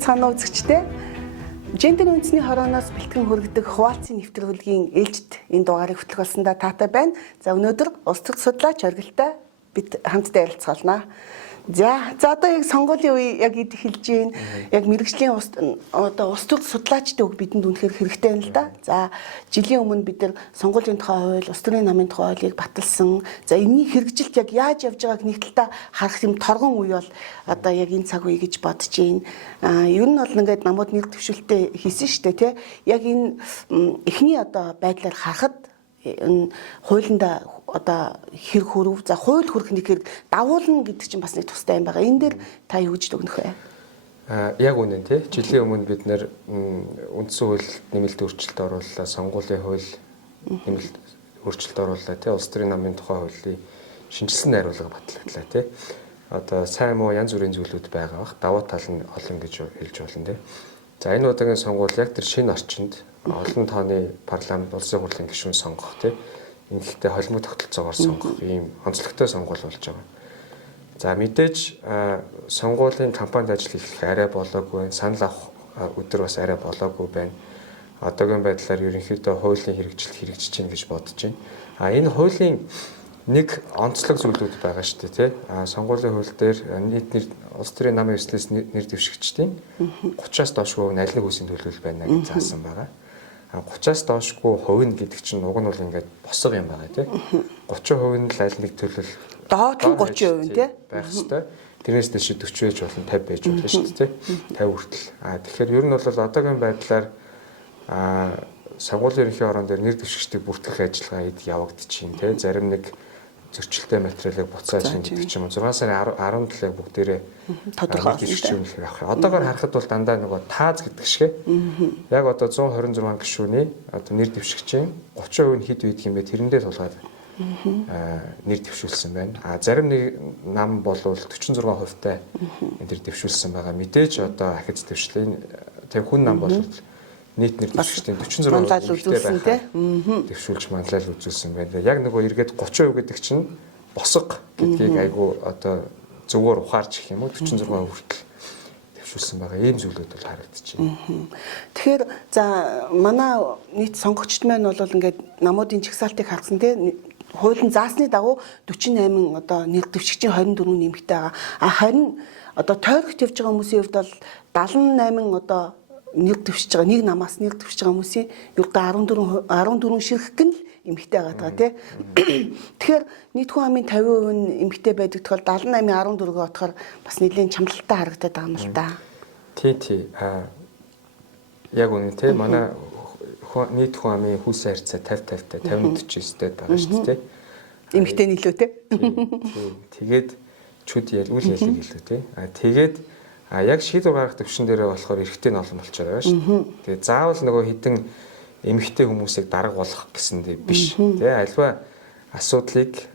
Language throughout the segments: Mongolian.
байцгаана үзэгчдээ. Жендер үндэсний хорооноос бэлтгэн хүргэдэг хуваалцын нэвтрүүлгийн ээлжид энэ дугаарыг хөтлөх болсондоо таатай байна. За өнөөдөр улс төрч судлаач оргилтой бид хамтдаа ярилцгаална. За одоо яг сонгуулийн үе яг ид эхэлж байна. Яг мэрэгжлийн улс төрч судлаачдын үг бидэнд үнэхээр хэрэгтэй байна л да. За жилийн өмнө бид нар сонгуулийн тухай хууль, улс төрийн намын тухай хуулийг баталсан. За энэний хэрэгжилт яг яаж явж байгааг нэг талдаа харах юм торгон үе бол одоо яг энэ цаг үе гэж бодож байна. Ер нь бол ингээд намууд нэр дэвшүүлэлтээ хийсэн шүү дээ, тий. Яг энэ эхний одоо байдлаар харахад энэ хуулинда одоо хэр хөрөв, за хууль хүрхний хэрэг давуулна гэдэг чинь бас нэг тустай юм байгаа. Энэ дээр та юу гэж дүгнэх вэ? Яг үнэн тий. Жилийн өмнө бид нэр үндсэн хууль нэмэлт өөрчлөлт орууллаа, сонгуулийн хууль нэмэлт өөрчлөлт орууллаа тий. Улс төрийн намын тухай хуулийн шинжилсэн найруулга батлагдлаа тий. Одоо сайн муу янз бүрийн зүйлүүд байгаа бах. Давуу тал нь олон гэж хэлж болно тий. За энэ удаагийн сонгуул яг тэр шинэ орчинд олон тооны парламент улсын хурлын гишүүн сонгох тий. Ингэхдээ холимог тогтолцоогоор сонгох ийм онцлогтой сонгуул болж байгаа. За мэдээж сонгуулийн кампанид ажил хийх арай болоогүй, санал авах өдөр бас арай болоогүй байна. Одоогийн байдлаар ерөнхийдөө хуулийн хэрэгжилт хэрэгжиж байна гэж бодож байна. Энэ хуулийн нэг онцлог зүйлүүд байгаа шүү дээ тий. Сонгуулийн хууль дээр нийт нэр улс төрийн намын ёслоос нэр дэвшигчдийн 30-аас доошгүй аль нэг үсийн төлөвлөл байна гэж заасан байгаа. 30-аас доошгүй хувь нь гэдэг чинь уг нь бол ингээд босго юм байгаа тий. 30% нь л аль нэг төлөвлөл доод нь 30% тий байх хэвээр. Тэрнээс дэше 40 байж болно, 50 байж болно шүү дээ тий. 50 хүртэл. Тэгэхээр ер нь бол одоогийн байдлаар сонгуулийн ерөнхий орон дээр нэр дэвшигчдийг бүртгэх ажиллагаа эд явагдчихээн тий. Зарим нэг зөрчилтэй материалыг буцааж гэдэг ч юм уу 6 сарын 17-ыг бүгдээрээ тодорхойлсон юм авах. Одоогоор харахад бол дандаа нөгөө тааз гэдэг шиг. Яг одоо 126 гишүүний одоо нэр дэвшигчийн 30% нь хэд үйдэг юм бэ тэрэндээ тулгаад нэр дэвшүүлсэн байна. Зарим нэг нам бол 46% таа нэр дэвшүүлсэн байгаа. Мэдээж одоо ахиц дэвшлийн тэг хүн нам бол нийт нэр дэвшигчдийн 46% үзүүлсэн тий. Дэвшүүлж манлал үзүүлсэн байна. Яг нөгөө эргээд 30% гэдэг чинь босго гэдгийг айгу одоо зөвөр ухаарч гэх юм уу 46% хүртэл дэвшүүлсэн байгаа. Ийм зүйлүүд бол харагдаж байна. Тэгэхээр за манай нийт сонгогчд маань бол ингээд намуудын чагсаалтыг харсан тий. Хуулийн заасны дагуу 48 одоо нэр дэвшигчийн 24 нэмэгтэй байгаа. Харин одоо тойрогт явж байгаа хүмүүсийн хувьд бол 78 одоо нэр дэвшиж байгаа нэг намаас нэр дэвшиж байгаа хүмүүсийн ердөө 14 ширхэг нь эмэгтэй байгаа тий. Тэгэхээр нийт хүн амын 50% нь эмэгтэй байдаг тохиол 78-ийн 14-г отохоор бас нэлийн чамлалтай харагдаад байгаа юм л да. Тий. Яг үнэн тий. Манай нийт хүн амын хүүсийн харьцаа 50-50-тай 50-49-тэй байгаа шүү дээ тий. Эмэгтэй нийлүү тий. Тэгээд чүд үл ялэг илүү тий. Тэгээд яг шийдвэр гаргах төвшин дээрээ болохоор эрэгтэй нь олон болчихоор байгаа шүү. Тэгээ заавал нөгөө хідэн эмэгтэй хүмүүсийг дарга болгох гэсэндээ биш. Тэгээ альва асуудлыг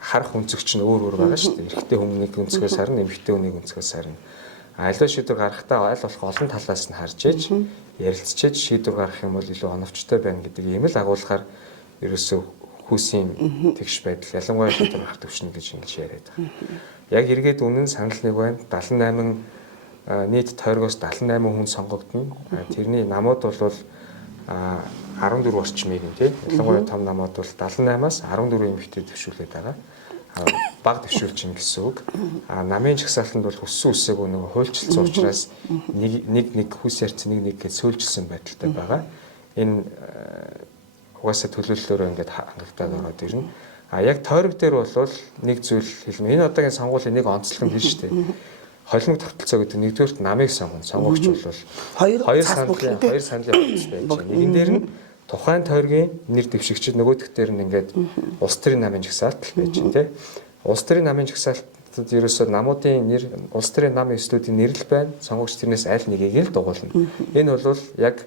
харах өнцөгч нь өөр байгаа шүү дээ. Эрэгтэй хүмүүнийг өнцгөөс харна, эмэгтэй хүнийг өнцгөөс харна. Альва шийдвэр гаргахтаа аль болох олон талаас нь харж ээж ярилцчиж шийдвэр гаргах юм бол илүү оновчтой байна гэдэг ийм л агуулгаар ерөөсөө хүүсийн тэгш байдал ялангуяа шийдвэр гаргах төвшин гэж ингэж яриад байгаа. Яг эргээд үнэн санал нэг байна. 78 нийт тойрогоос 78 хүн сонгогдно. Тэрний намууд бол 14 орчмыг нь тий. Ялангуяа том намууд бол 78-аас 14 эмэгтэй төвшүүлээд байгаа. Баг төвшүүлж ин гэсэн үг. Намын жагсаалтанд бол өссөн үсээгүй нөгөө хуульчлсан учраас нэг хүүс ярьц нэг гэж сөүлжилсэн байдалтай байгаа. Энэ угаасаа төлөвлөлөөрөө ингээд хангалттай ороод ирнэ. Яг тойрог дээр бол нэг зүйл хэлмэ. Энэ одоогийн сонгуулийн нэг онцлог нь хэлж штэ. Холимог тогтолцоо гэдэг нэгдүгээрт намыг сонгоно. Сонгогч бол хоёр сандлын хувцас байж байна. Нэгэн дээр нь тухайн тойргийн нэр дэвшигчид нөгөөх дээр нь ингээд улс төрийн намын жагсаалт байж байна тий. Улс төрийн намын жагсаалтад ерөөсөө намуудын нэр улс төрийн намын эслүүдийн нэрэл байна. Сонгогч тэрнээс аль нэгийг л дугуулна. Энэ бол яг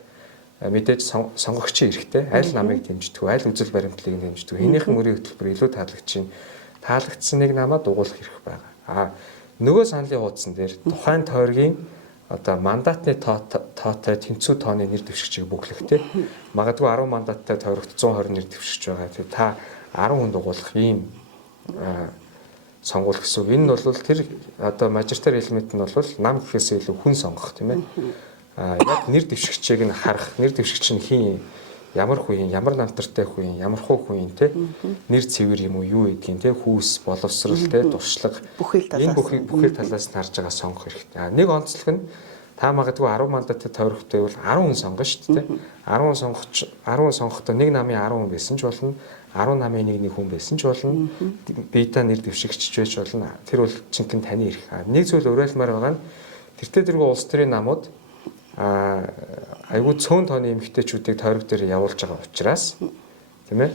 мэдээж сонгогчийн эрэхтэй аль намыг дэмждэг вэ, аль үзэл баримтлалыг дэмждэг вэ? Энийхэн мөрийн хөтөлбөр илүү таалагдсан нэг намаа дугуулах хэрэг байгаа. Нөгөө саналын хуудсан дээр тухайн тойргийн одоо мандатны тоотой тэнцүү тооны нэр дэвшигчийг бүглэхтэй. Магадгүй 10 мандаттай тойрогт 120 нэр дэвшигч байгаа. Тэгээ та 10 хүн дугуулах ийм сонгуул гэсэн үг. Энэ нь бол тэр одоо мажоритар элемент нь бол нам гэхээс илүү хүн сонгох тийм ээ. Яг нэр дэвшигчийг нь харах, нэр дэвшигч нь хин, ямар хүн, ямар намтартай хүн, ямар хуу хүн те нэр цэвэр юм уу юу гэдгийг те хүүс, боловсрал те туршлага энэ бүхэл талаас нь харж байгаа сонгох хэрэгтэй. Нэг онцлог нь та магадгүй 10 мандатад тойрогтой бол 10 хүн сонгоно шүү дээ. 10 сонгохдоо нэг намын 10 хүн байсан ч болно. 10 намын нэг хүн байсан ч болно. Бета нэр дэвшигчж байж болно. Тэр бол чинхэн таны эрх. Нэг зүйл уриалмаар байгаа нь тэртээ тэргүй улс төрийн намууд айгүй цөөн тооны эмэгтэйчүүдийг тойрог дээр явуулж байгаа учраас тийм ээ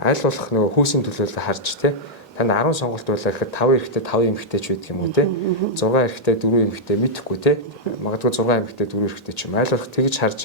аль болох нөгөө хүүсийн төлөөлөлд харж те танд 10 сонголт байлаа гэхэд 5 эрэгтэй 5 эмэгтэй ч байдаг юм уу те 6 эрэгтэй 4 эмэгтэй мэдэхгүй те магадгүй 6 эмэгтэй 4 эрэгтэй ч юм аль болох тэгж харж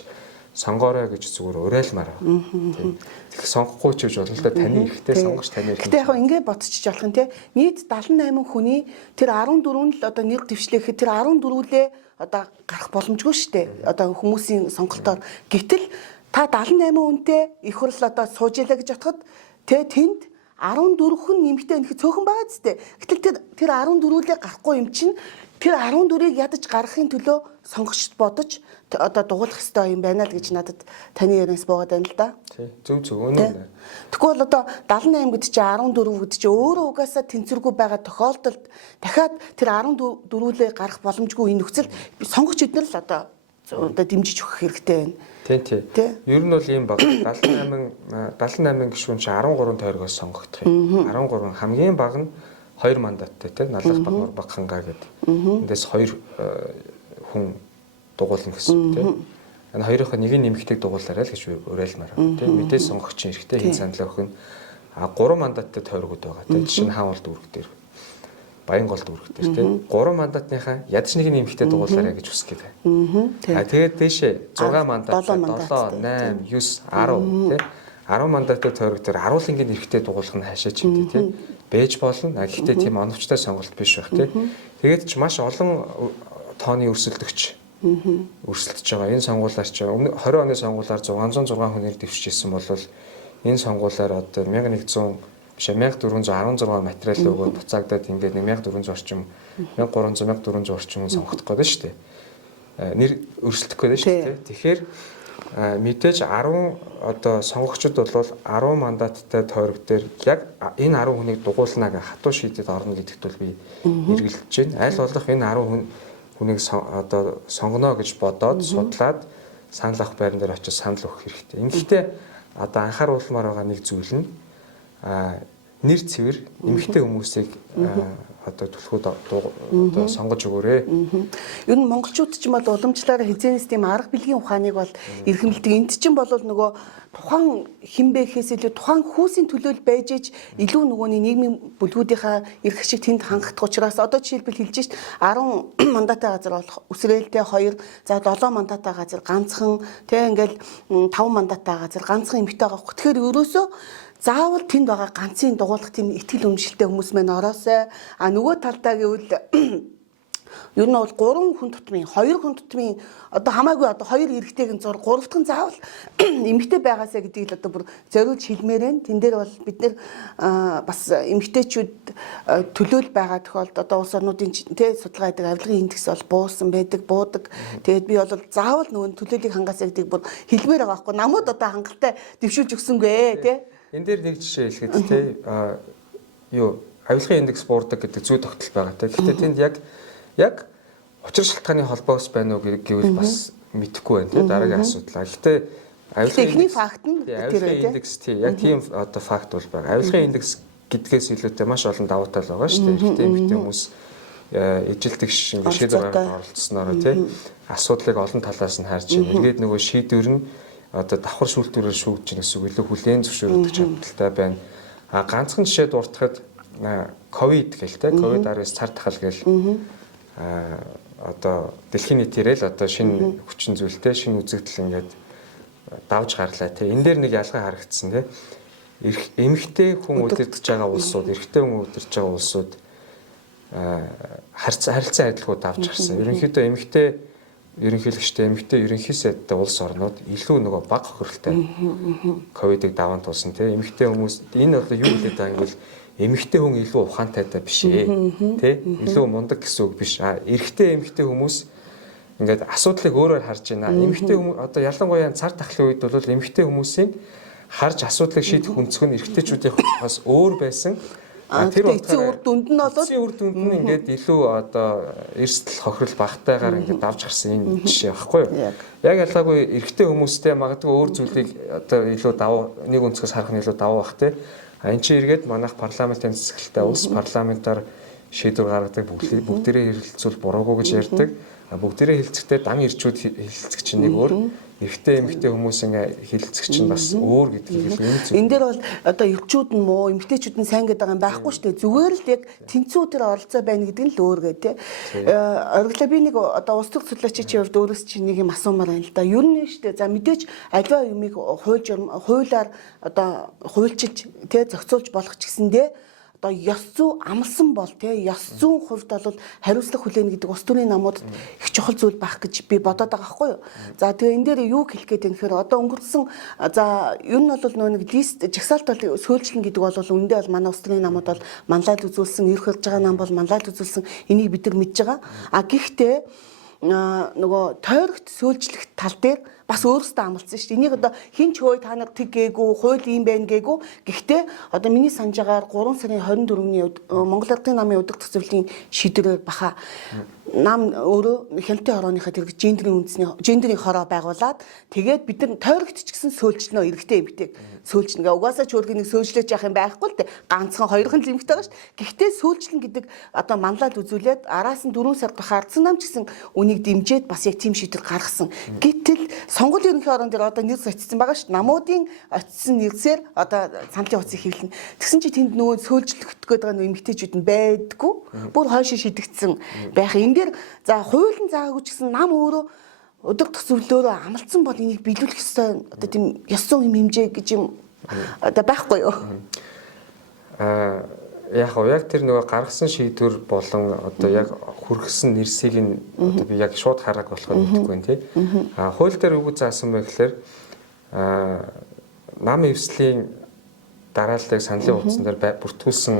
сонгоорой гэж зүгээр уриалмаар байгаа. Тийм. Тэгэхээр сонгохгүй ч гэж болно л да таны эрхтэй сонгож таны эрх. Гэтэ яг ингэ бодчих жоох юм те. Нийт 78 хүний тэр 14 л одоо нэр дэвшлэхэд тэр 14-үүлээ одоо гарах боломжгүй шүү дээ. Одоо хүмүүсийн сонголтоор гэтэл та 78 хүнтэй их хурл одоо сууж ялаа гэж бодоход тэнд 14 хүн нэмэгтэй нөх цөөхөн байгаа зү. Гэтэл тэр 14-үүлээ гарахгүй юм чинь тэр 14-ийг ядаж гаргахын төлөө сонгогчд бодож одоо дугуулах хэрэгтэй юм байна л гэж надад таны ярианаас буугаад байна л да. Тий. Зөв өнөө. Тэгвэл одоо 78 гэдэг чи 14 гэдэг чи өөрөө угаасаа тэнцвэргүй байгаа тохиолдолд дахиад тэр 14-үүлээ гарах боломжгүй энэ нөхцөл сонгогч эднэр л одоо дэмжиж өгөх хэрэгтэй байна. Тий. Ер нь бол ийм баг 78 гишүүн чи 13 тойрогоос сонгогдох юм. 13 хамгийн бага нь 2 мандаттай тий Налах Багмар Багхангаа гэдэг. Эндээс 2 хүн дугуулна гэсэн үг тий. Энэ хоёрынхоо нэг нь нэмэгтэйг дугуулаарай л гэж уриалмаар байна тий. Мэдээж сонгогчийн эрхтэй хэн саналаа өгөх нь 3 мандаттай тойрогод байгаа тий. Жишээ нь хаан бол дүүрэг дээр Баянгол дүүрэг дээр тий. 3 мандатныхаа ядч нэг нэмэгтэй дугуулаарай гэж хүсэж байгаа. Тэгээд дээшээ 6 мандат 7 8 9 10 тий. 10 мандаттай тойрог дээр аруулынгийн эрхтэй дугуулах нь хаашаа ч юм тий. Бэж болно. Гэхдээ тийм оновчтой сонголт биш байх тий. Тэгээд ч маш олон тооны өрсөлдөгч өрсөлдөж байгаа. Энэ сонгуулиар ч 20 оны сонгуулиар 606 хүнийг дэвшижсэн бол энэ сонгуулиар одоо 1100 биш 1416 материал өгөөд буцаагдаад ингээд 1400 орчим 1300 1400 орчим хүн сонгох гээд байна шүү дээ. Нэр өрсөлдөх гээд байна шүү дээ. Тэгэхээр мэдээж 10 одоо сонгогчдод бол 10 мандаттай тойрог дээр яг энэ 10 хүнийг дугуулнаа гэх хатуу шийдэд орно гэдэгт бол би эргэлдэж байна. Аль болох энэ 10 хүнийг одоо сонгоно гэж бодоод судлаад санал авах байран дээр очиж санал өгөх хэрэгтэй. Ингэхдээ одоо анхааруулмаар байгаа нэг зүйл нь нэр цэвэр эмэгтэй хүмүүсийг одоо түлхүүд одоо сонгож өгөөрэй. Ер нь монголчууд ч юм бол уламжлаараа хизээнээс тийм арга билгийн ухааныг бол эрхэмлдэг. Энд чинь бол нөгөө тухайн хинбэхээс илүү тухайн хүүсийн төлөөл байж иж илүү нөгөөний нийгмийн бүлгүүдийнхаа эрх шиг тэнд хангах учраас одоо жишээлбэл хэлж шít 10 мандаттай газар болох үсрээлтэй 2 за 7 мандаттай газар ганцхан тэг ингээл 5 мандаттай газар ганцхан эмэгтэй байгаа. Тэгэхээр ерөөсөө заавал тэнд байгаа ганцын дугуулах тийм итгэл үнэмшилтэй хүмүүс мань ороосой. Нөгөө талдаа гэвэл ер нь бол 3 хүн тутмын 2 хүн тутмын одоо хамаагүй одоо 2 эрэгтэйг зур 3 дахь нь заавал эмэгтэй байгаасаа гэдгийг л одоо бүр зориулж хэлмээр байна. Тэн дээр бол бид нэр бас эмэгтэйчүүд төлөөл байгаа тохиолдолд одоо улс орнуудын тэ судалгаа хийдэг авилгын индекс бол буусан байдаг, буудаг. Тэгээд би бол заавал нөгөө төлөөлийг хангаасаа гэдгийг бүр хэлмээр байгаа байхгүй. Намууд одоо хангалттай дэвшүүлж өгсөнгүй тэ. Энэ дээр нэг жишээ хэлэхэд те юу авилгын индекс буурдаг гэдэг зүй тогтол байгаа те. Гэхдээ тэнд яг учир шалтгааны холбоос байна уу гэвэл бас мэдэхгүй байна те дараагийн асуудал. Гэхдээ авилгын факт нь тэр индекс яг тийм одоо факт бол байгаа. Авилгын индекс гэдгээс илүүтэй маш олон давуу тал байгаа шүү дээ. Эрэгтэй эмэгтэй хүмүүс эжилдэг шин гişээ зургаар оролцсноор те асуудлыг олон талаас нь харж байна. Эргээд нөгөө шийдвэр нь одоо давхар шүүлтүүрээр шүүгдэж байгаа гэсэн үг илүү хүлээн зөвшөөрөгдөх чадaltaй байна. Ганцхан жишээ дуртахад ковид гэлтэй ковид-19 цар тахал гээл одоо дэлхийн нийтээрээ л одоо шинэ хүчин зүйлтэй шинэ үзэгдэл ингээд давж гарлаа те. Энэ дээр нэг ялгаа харагдсан те. Эмэгтэй хүн удирдах байгаа улсууд, эрэгтэй хүн удирдах байгаа улсууд харилцан адилхууд давж гарсан. Ерөнхийдөө эмэгтэй ерөнхийлөгчтэй эмэгтэй ерөнхий сайдтай улс орнууд илүү нөгөө бага хохиролтой ковидыг даван туулсан тийм эмэгтэй хүмүүс энэ бол юу хэлээд байгаа юм бол эмэгтэй хүн илүү ухаантайтай биш ээ тийм илүү мундаг гэсэн үг биш эрэгтэй эмэгтэй хүмүүс ингээд асуудлыг өөрөөр харж байна эмэгтэй хүмүүс одоо ялангуяа цар тахлын үед бол эмэгтэй хүмүүсийн харж асуудлыг шийдэх өнцөг нь эрэгтэйчүүдийн бас өөр байсан. Тэр эцсийн үр дүнд нь бол эцсийн үр дүнд нь ингээд илүү одоо эрсдэл хохирол багтайгаар ингээд давж гарсан энэ жишээ байхгүй юу? Яг ялгаагүй эрэгтэй хүмүүстэй магадгүй өөр зүйлийг одоо илүү давуу нэг өнцгөөс харах нь илүү давуу бах те. Энд чинь эргээд манайх парламентын засаглалтай улс парламентаар шийдвэр гаргадаг бүгдээрээ хэрэлцүүл буруугүй гэж ярьдаг. Бүгдээрээ хилцэхдээ дан ирчүүд хилцэх чинь нэг өөр эрэгтэй эмэгтэй хүмүүс ингээ хилцэх чинь бас өөр гэдгийг хэлнэ зүг. Энэ дээр бол одоо эрчүүд нь муу эмэгтэйчүүд нь сайн гэдэг юм байхгүй шүү дээ. Зүгээр л яг тэнцүү тэр оролцоо байна гэдэг нь л өөр гэ тэ. Ориглоо би нэг одоо улс төр судлаачийн хувьд өөрөөс чинь нэг юм асуумаар байна л да. Ер нь шүү дээ. За мэдээж аливаа юмыг хуулиар одоо хуульчилж тэ зохицуулж болох ч гэсэндээ одоо ёс зүй амлсан бол тий ёс зүйн хувьд бол хариуцлага хүлээнэ гэдэг улс төрийн намуудад их чухал зүйл байх гэж би бодоод байгаа байхгүй юу. За тэгээ энэ дээр юу хэлэх гээд юм гэхээр одоо өнгөрсөн за ер нь бол нөө нэг лист жагсаалт бол сөөлжлөн гэдэг бол үндэ бол манай улс төрийн намууд бол манлайлал үзүүлсэн ерх хэлж байгаа нам бол манлайлал үзүүлсэн энийг бид нар мэдж байгаа. Гэхдээ нөгөө тойрогт сөөлжлөх тал дээр бас өөрөөсөө амлсан шүү дээ. Энийг одоо хинч хөөе та нар тэг гээгүй, хууль юм байна гээгүй. Гэхдээ одоо миний санаж байгаагаар 3 сарын 24-ний Монгол Ардын намын удирдах зөвлөлийн шийдвэрээр баха нам өөрөө хяналтын хорооныхаа тэр гендерийн хороо байгуулад тэгээд бид нар тойрогт ч гэсэн сөөлжлөнө эрэгтэй эмэгтэйг сөөлжлөн. Угаасаа ч өөрхий нэг сөөлжлөж яах юм байхгүй л дээ. Ганцхан хоёрхан л эмэгтэй байгаа шүү дээ. Гэхдээ сөөлжлөн гэдэг одоо манлайлал үзүүлээд араас нь 4 сар баха Ардсан нам ч гэсэн үнийг дэмжиж бас яг тийм шийдвэр гаргасан. Гэтэл сонгуулийн ерөнхий хорон дээр одоо нэр зочсон байгаа шүү дээ. Намуудын очисон нэрсээр одоо саналын хуцыг хэвлэнэ. Тэгсэн чи тэнд нөгөө сөөлжлөх гээд байгаа нөгөө эмэгтэйчүүд нь байдгүй. Бүр хойшоо шидэгдсэн байх. Энэ дээр за хуулийн заагаагүй ч гэсэн нам өөрөө удирдах зөвлөлөөрөө амлцсан бол энийг биелүүлэх ёстой одоо тийм ёс зүйн хэмжээ гэж юм одоо байхгүй юу? Яг тэр нөгөө гаргасан шийдвэр болон одоо яг хүргэсэн нэрсийг нь одоо би яг шууд хараг болохоо мэдэхгүй байна тий. Хууль дээр үгүй заасан байх гэхээр нам эвслийн дарааллыг саналын утсан дээр бүртгүүлсэн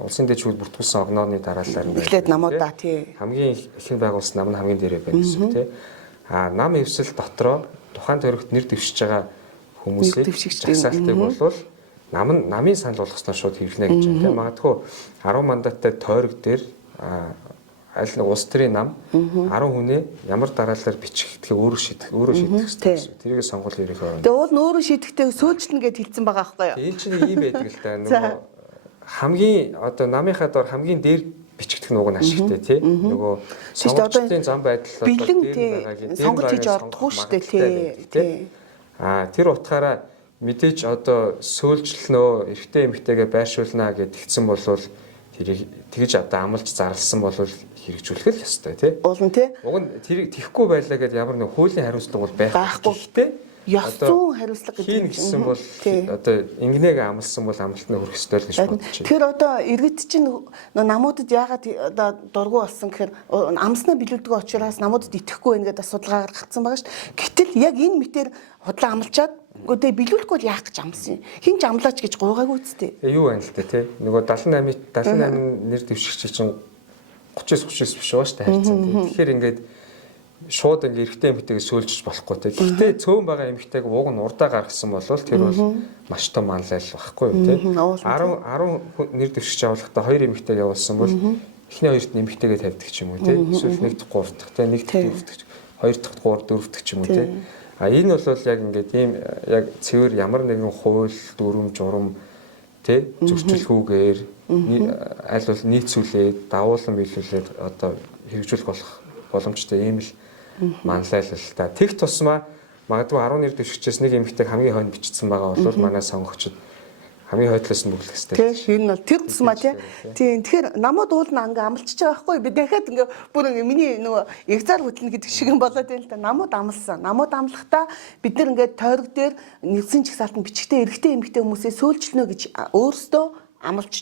улсын дэд шүүл бүртгүүлсэн огнооны дарааллаар нь эхлээд намуудаа тий. Хамгийн ихэнх байгуулсан нам нь хамгийн дээрээ байна гэсэн үг тий. Нам эвсэл дотроо тухайн тойрогт нэр дэвшиж байгаа хүмүүсийг жагсаалтыг болвол намын санал болгосноор шууд хэрэглэнэ гэж байна. Магадгүй 10 мандаттай тойрог дээр аль нэг улс төрийн нам 10 хүнээ ямар дараалалаар бичих гэдгийг өөрөө шийдэх хэрэгтэй гэсэн. Тэрийг сонгол ерөнхий орон. Тэгээ уул нь өөрөө шийдэхдээ сөөлжлөн гэд хэлсэн байгаа байхгүй юу? Энэ чинь ийм байдаг л да. Нөгөө хамгийн одоо намынхаа дор хамгийн дээр бичигдэх нууг нь ашигтай тий. Нөгөө сонгогчдын зам байдал бэлэн тий сонголт хийж ордохгүй шүү дээ тий. Тэр утгаараа мэдээж одоо сөөлжлөнөө эрэгтэй эмэгтэйгээ байршуулнаа гэд тэгсэн бол тэрийг тэгж одоо амлж зарласан бол хэрэгжүүлэх л ёстой тий. Уул нь тий. Уг нь тэрийг тихгүй байлаа гэд ямар нэг хуулийн хариуцлага бол байхгүй тий. Ёс зүйн хариуцлага гэдэг юм гэсэн бол одоо ингэнэг амлсан бол амлалтнаа хүрэх ёстой л гэж бодож байна. Тэгэхээр одоо иргэд чинь намуудад яагаад одоо дургу болсон гэхээр амснаа билүүлдэг учраас намуудад итгэхгүй байна гэдэг асуудал гаргацсан байгаа шүү дээ. Гэтэл яг энэ мэтэр худлаа амлчаад үгүй билүүлэхгүй бол яах гэж амлсан юм. Хин ч амлаач гэж гуйгаагүй үстэй. Юу байна л дээ тий. Нөгөө 78 нэр дэвшигч чинь 39 биш байгаа шүү дээ харьцан тий. Тэгэхээр ингээд шууд ингээ эрэгтэй эмэгтэйгээ сөөлжж болохгүй тий. Гэхдээ цөөн байгаа эмэгтэйг ууг нь урдаа гаргасан бол тэр бол маш том манлайлал байхгүй юу тий. 10 нэр дэвшигч явуулахдаа 2 эмэгтэйг явуулсан бол эхний хоёрт эмэгтэйгээ тавьдаг ч юм уу тий. Эсвэл 1 дахь 3 дахь тий. 1 дахь 4 дахь 2 дахь 3 4 дахь ч юм уу тий. Энэ бол яг ингээд ийм яг цэвэр ямар нэгэн хууль, дүрм, журам тий зөрчилгүүгээр аль бол нийцүүлээд, давуулан биелүүлээд одоо хэрэгжүүлэх болох боломжтой ийм л манлайлал та. Тэг тусмаа магадгүй 10 нэр дэвшигчээс нэг эмэгтэйг хамгийн хойно бичсэн байгаа бол манай сонгогчид хамгийн хойдлоос нь бүглэх хэрэгтэй. Тийм энэ бол тэр тусмаа тийм. Тэгэхээр намууд уул нь ингээ амлчихж байгаа байхгүй би дахиад ингээ бүр ингээ миний нөгөө ягзаар хөдлөнө гэдэг шиг юм болоод байна л та. Намууд амлсан. Намууд амлахдаа бид нар ингээ тойрог дээр нэгсэн чагсаалтанд бичгтээ эрэгтэй эмэгтэй хүмүүсээ сөөлжлөнө гэж өөрсдөө амлж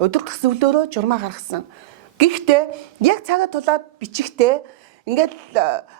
удирдах зөвлөөрөө журмаа гаргасан. Гэхдээ яг цагаа тулаад бичихтэй ингээд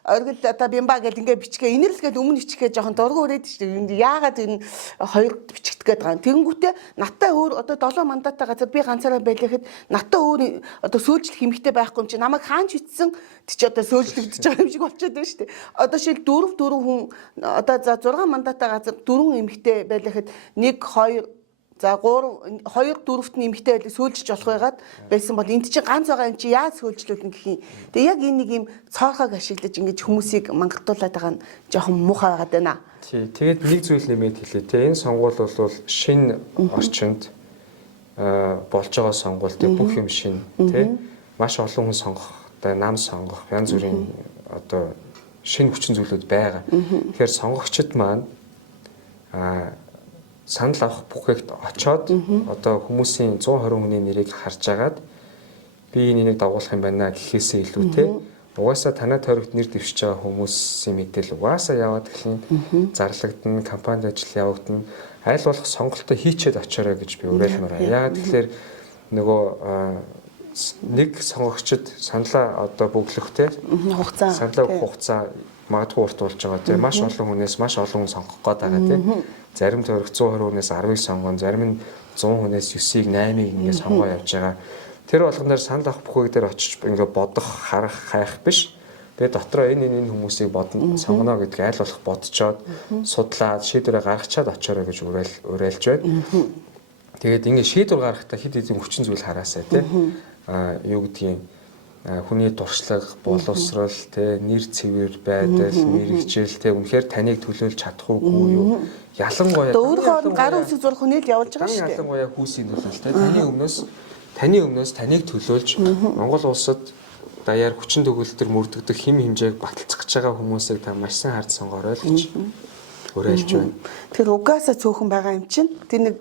оргил одоо бямба гэдэг ингээд бичгээ инэрлгээд өмнө ичгээ жоохон дургу өрөөд шүү дээ. Яагаад энэ хоёр бичигдэх гээд байгаа юм. Тэгэнгүүтээ надтай өөр одоо 7 мандаттай газар би ганцаараа байлаа гэхэд надтай өөр одоо сөүлжлэх эмэгтэй байхгүй юм чи намайг хаанч ичсэн тий чи одоо сөүлжлэгдэж байгаа юм шиг болчиход байна шүү дээ. Одоо шил 4 хүн одоо за 6 мандаттай газар 4 эмэгтэй байлаа гэхэд 1 2 за 3 2 4-т нь эмэгтэй байлыг сөүлжиж болох байгаад байсан бол энд чинь ганц байгаа юм чи яаж сөүлжлүүлнэ гэх юм. Тэгээ яг энэ нэг юм цоорхойг ашиглаж ингэж хүмүүсийг мангартуулаад байгаа нь жоохон муухай байгаад байна. Тий. Тэгээд нэг зүйл нэмээд хэлээ те. Энэ сонгуул бол шинэ орчинд болж байгаа сонгуул те бүх юм шинэ те. Маш олон хүн сонгох, нам сонгох, янз бүрийн одоо шинэ хүчин зүйлүүд байгаа. Тэгэхээр сонгогчид маань санал авах бүхээгт очоод одоо хүмүүсийн 120 хүний нэрийг харж агаад би энийг дагуулах юм байна гэхээсээ илүү те угаасаа танай тойрогт нэр дэвшиж байгаа хүмүүсийн мэдээлэл угаасаа яваад гэхлийн зарлагдана, компанид ажил явагдана, аль болох сонголтоо хийчээд очоорой гэж би уриалмаар байна. Яагаад тэгэхээр нөгөө нэг сонгогчд саналаа одоо бөглөхтэй саналаа хугацаа магадгүй урт болж байгаа тийм маш олон хүнээс маш олон хүн сонгох гээд байгаа тийм зарим тойрог 120 хүнээс 10-ыг сонгоно, зарим нь 100 хүнээс 9-ыг 8-ыг ингээд сонгоо явж байгаа. Тэр болгоноор санал авах бүхээг дээр очиж ингээд бодох, харах, хайх биш. Тэгээ дотроо энэ хүмүүсийг бодно, сонгоно гэдгийг аль болох бодцоод судлаад шийдвэрээ гаргачаад очоорой гэж уриалж байна. Тэгээд ингээд шийдвэр гаргахдаа хэд хэдэн хүчин зүйл хараасаа тийм юу гэдгийг хүний дуршлаг, боловсрал, тэ нэр цэвэр байдал, мэрэгжил, тэ үнэхээр таныг төлөөлж чадах уугүй юу? Ялангуяа өөрөөр гарын үсэг зурх хүнэл явуулж байгаа шүү дээ. Ялангуяа хүүсийн төлөөлөл тэ таны өмнөөс таныг төлөөлж Монгол улсад даяар хүчин төгөлдөр мөрдөгдөх хэм хэмжээг баталцах гэж байгаа хүмүүсийг та маш сайн харж сонгоорой л гэж уриалж байна. Тэгэхээр угаасаа цөөхөн байгаа юм чинь. Тэр нэг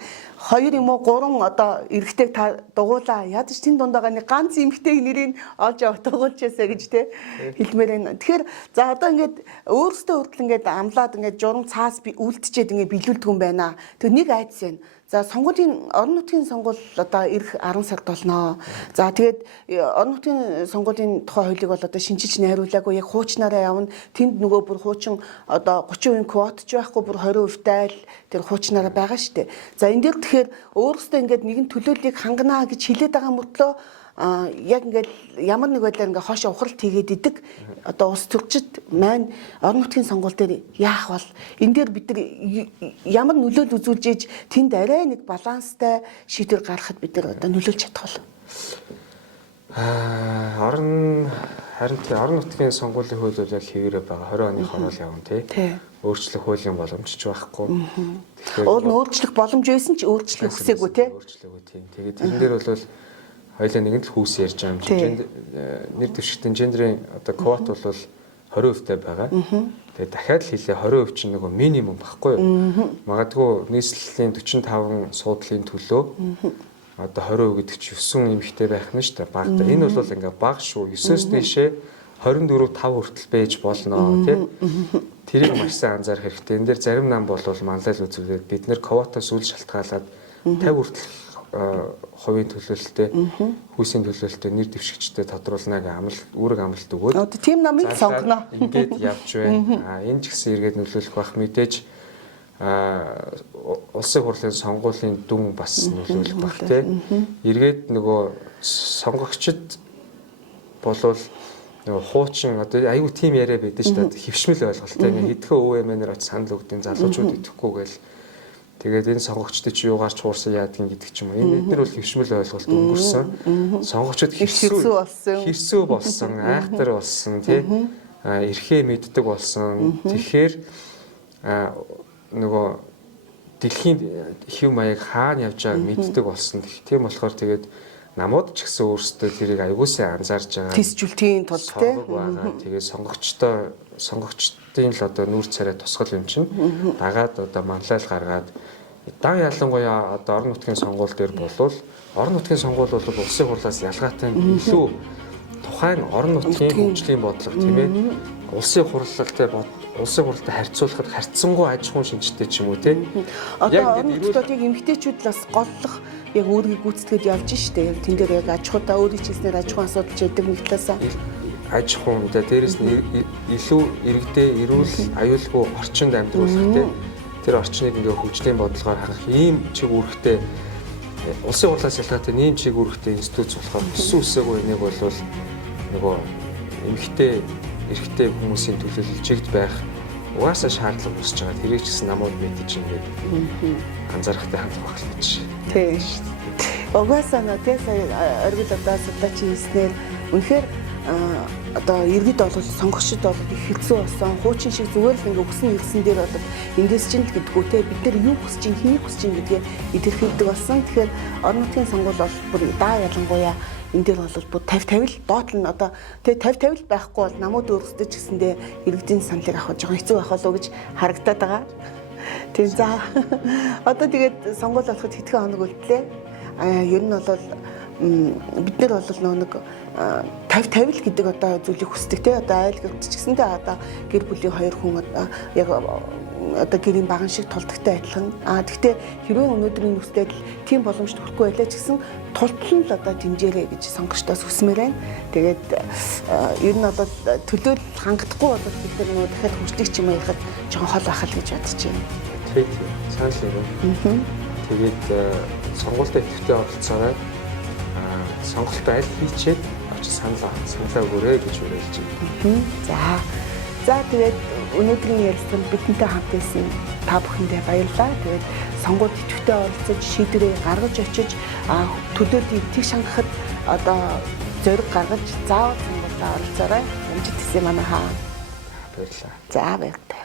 2 юм уу 3 одоо эрэгтэйг та дугуулаа. Ядаж тэн дундаа нэг ганц эмэгтэйг нэрийг олж авах дугуулчихсаа гэж те хэлмээр байна. Тэгэхээр за одоо ингээд өөрөөсөө хүртэл ингээд амлаад ингээд журам цаас би үлдчихэд ингээд биелүүлдэг юм байна. Тэр нэг айдас байна. За сонгуулийн орон нутгийн сонгуул одоо эх 10 сард болно. За тэгээд орон нутгийн сонгуулийн тухай хуулийг бол одоо шинжилж найруулаагүй яг хуучнаараа явна. Тэнд нөгөө бүр хуучин одоо 30% квот ч байхгүй бүр 20% л тэр хуучнаараа байгаа шүү дээ. За энэ дээр тэгэхээр өөрөөсөө ингээд нэгэн төлөөллийг ханганаа гэж хэлээд байгаа мөртлөө яг ингээд ямар нэг байдлаар ингээд хоошо ухралт хийгээд идэг одоо улс төрчид маань орон нутгийн сонгуул дээр яах бол энэ дээр бид нар ямар нөлөөлөл үзүүлж ийж тэнд арай нэг баланстай шийдвэр гаргахад бид нар одоо нөлөөлж чадах бол орон нутгийн сонгуулийн хууль бол яг хэвээрээ байгаа 20 оны хороол явна тий өөрчлөх хуулийн боломж ч байхгүй. Тэгэхээр уул нь өөрчлөх боломж байсан ч өөрчлөх хүсээгүй тий өөрчлөөгүй тий. Тэгээд тэрэн дээр бол хоёлаа нэгэн л хүүс ярьж байгаа юм чинь нэр дэвшигтэн гендрийн одоо квот бол 20% байгаа. Тэгээд дахиад л хэлээ 20% чинь нөгөө минимум багхгүй юу? Магадгүй нийслэлийн 45 суудлын төлөө одоо 20% гэдэг чинь 9 эмэгтэй байх нь шүү дээ. Баг. Энэ бол ингээ баг шүү. 9-өөс дээшээ 24 5 хүртэл байж болно тий. Тэрийг маш сайн анзаарах хэрэгтэй. Энэ дээр зарим нам бол манлайл үзүүлээд бид нэр квотоос үл шалтгаалаад 50 хүртэл хувийн төлөөлөлтөд хүүсийн төлөөлөлтөд нэр дэвшигчтэй тодруулна гэх үүрэг амлалт өгөөд. Одоо тийм намыг сонгоно. Ингээд явж байна. Энэ ч гэсэн эргээд нөлөөлөх бах мэдээж улсын хурлын сонгуулийн дүн бас нөлөөлөх бах тий. Эргээд нөгөө сонгогчд болвол нөгөө хуучин одоо аюу тим яриа байдаг шүү дээ. Хөвшмөл ойлголттой. Хэдхэн өвөмэнэр оч санал өгдөн залуучууд идэхгүй гээл. Тэгээд энэ сонгогчдод чи юу гарч хуурсан яадгийн гэдэг ч юм уу. Энэ эдгээр бол хөвшмөл ойлголт өнгөрсөн. Сонгогчдод хэрсүү болсон, айхтар болсон, тий. Эрхээ мэддэг болсон. Тэгэхээр нөгөө дэлхийн хэв маяг хаана явж байгааг мэддэг болсон. Тийм болохоор тэгээд намууд ч гэсэн өөрсдөө тэрийг аягуулсан анзаарж байгаа. Тэсжүүлтийн тулд тий. Тэгээд сонгогчдын л одоо нүүр царай тусгал юм чинь дагаад одоо манлайл гаргаад дан ялангуяа одоо орон нутгийн сонгуул дээр болвол орон нутгийн сонгуул бол улсын хурлаас ялгаатай илүү тухайн орон нутгийн хөгжлийн бодлого тийм ээ улсын хурлтай харьцуулахад харьцангуй аж ахуйн шинжтэй ч юм уу тийм одоо орон нутгад яг эмэгтэйчүүд бас голлох яг өөрийгөө гүйцэтгэж явж штэ яг тэн дээр яг аж ахуйдаа өөрийн хэлснээр аж ахуйн асуудал ч яадаг нэг талаасаа аж ахуйн дээрээс нь илүү иргэдээ эрүүл аюулгүй орчинд амьдруулах те тэр орчныг ингээ хөгжлийн бодлогоор хангах ийм чиг үүрэгтэй улсын хурлаас ялгаатай ийм чиг үүрэгтэй институт болохоор өссөн үсээгүй энийг бол нөгөө эмэгтэй эрэгтэй хүмүүсийн төлөөлөл чигт байх угаасаа шаардлага үүсэж байгаа. Тэрийг ч гэсэн намууд мэдэж ингээд анзаарахтай хандах байх л гэж. Тийм. Угаасаа нөтэ сая оргил одоо судлаач хийснээр үнэхээр одоо иргэд бол сонгогчд бол их хэцүү болсон. Хуучин шиг зүгээр л ингээ өгсөн хэлсэн дээр бол ингээс чинь л гэдгүү те бид нар юу хүсэж чинь хийх хүсэж чинь гэдгээ илэрхийлдэг болсон. Тэгэхээр орон нутгийн сонгуул бол бүр даа ялангуяа энэ дээр бол бүр 50-50 л доод нь одоо тэгээ 50-50 л байхгүй бол намууд өөрсдөө ч гэсэндээ иргэдийн саналыг авах жоохон хэцүү байх болов уу гэж харагдаад байгаа. Тийм за одоо тэгээд сонгуул болоход хэдхэн хоног үлдлээ. Ер нь бол бид нар бол нэг 50-50 л гэдэг одоо зүйлийг хүсдэг те одоо айл гэрч ч гэсэндээ одоо гэр бүлийн хоёр хүн яг одоо гэрийн баган шиг тулдагтай адилхан. Гэхдээ хэрвээ өнөөдрийн нөхцөлд тийм боломжтой хүрэхгүй байлаа ч гэсэн тултал нь л одоо дэмжээрэй гэж сонгогчдоос хүсмээр байна. Тэгээд ер нь одоо төлөөлөл хангахгүй бол бид нар дахиад хурцлыг ч юм уу яхад жоохон хол байх л гэж бодож байна. Тийм санал юм. Тэгээд сонгуультай идэвхтэй оролцоорой. Сонголт аль хийчээд очиж саналаа өгөөрэй гэж уриалж байна. За тэгээд өнөөдрийн ярилцлаганд бидэнтэй хамт байсан та бүхэндээ баярлалаа. Тэгээд сонгуульд идэвхтэй оролцож шийдвэрээ гаргаж очиж төлөөллийг тэгш хангахад одоо зориг гаргаж заавал сонгуульд оролцоорой. Амжилт хүсье манай хаа. Баярлалаа. За баярлалаа.